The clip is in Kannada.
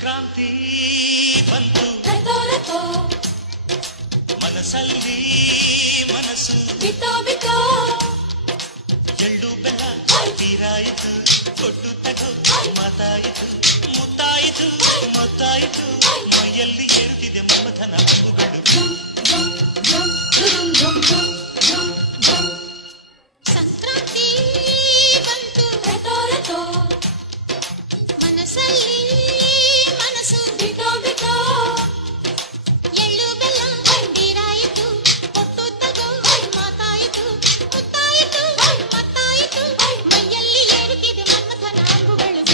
ಸಂಕ್ರಾಂತಿ ಬಂತು ಮನಸ್ಸಲ್ಲಿ ಮನಸ್ಸು ಬಿತ್ತೋ ಬಿತ್ತೋ ಎಳ್ಳು ಬೆಲ್ಲ ತೀರಾಯಿತು ಕೊಟ್ಟು ತಗೋ ಮಾತಾಯಿತು ಮುತ್ತಾಯಿತು ಮತ್ತಾಯಿತು ಮೈಯಲ್ಲಿ ಏರುತ್ತಿದೆ ಮಮಥನ ಹಬ್ಬುಗಳು ಸಂಕ್ರಾಂತಿ ಬಂತು ರಟೋ ಮನಸ್ಸಲ್ಲಿ ಮನಸ್ಸು ಬಿತ್ತೋ ಬಿತ್ತೋ ಎಳ್ಳು ಬೆಲ್ಲ ತೀರಾಯಿತು ಕೊಟ್ಟು ತಗೋ ಮಾತಾಯಿತು ಮುತ್ತಾಯಿತು ಮತ್ತಾಯಿತು ಮೈಯಲ್ಲಿ ಏರುತ್ತಿದೆ ಮಮಥನ ಹಬ್ಬುಗಳು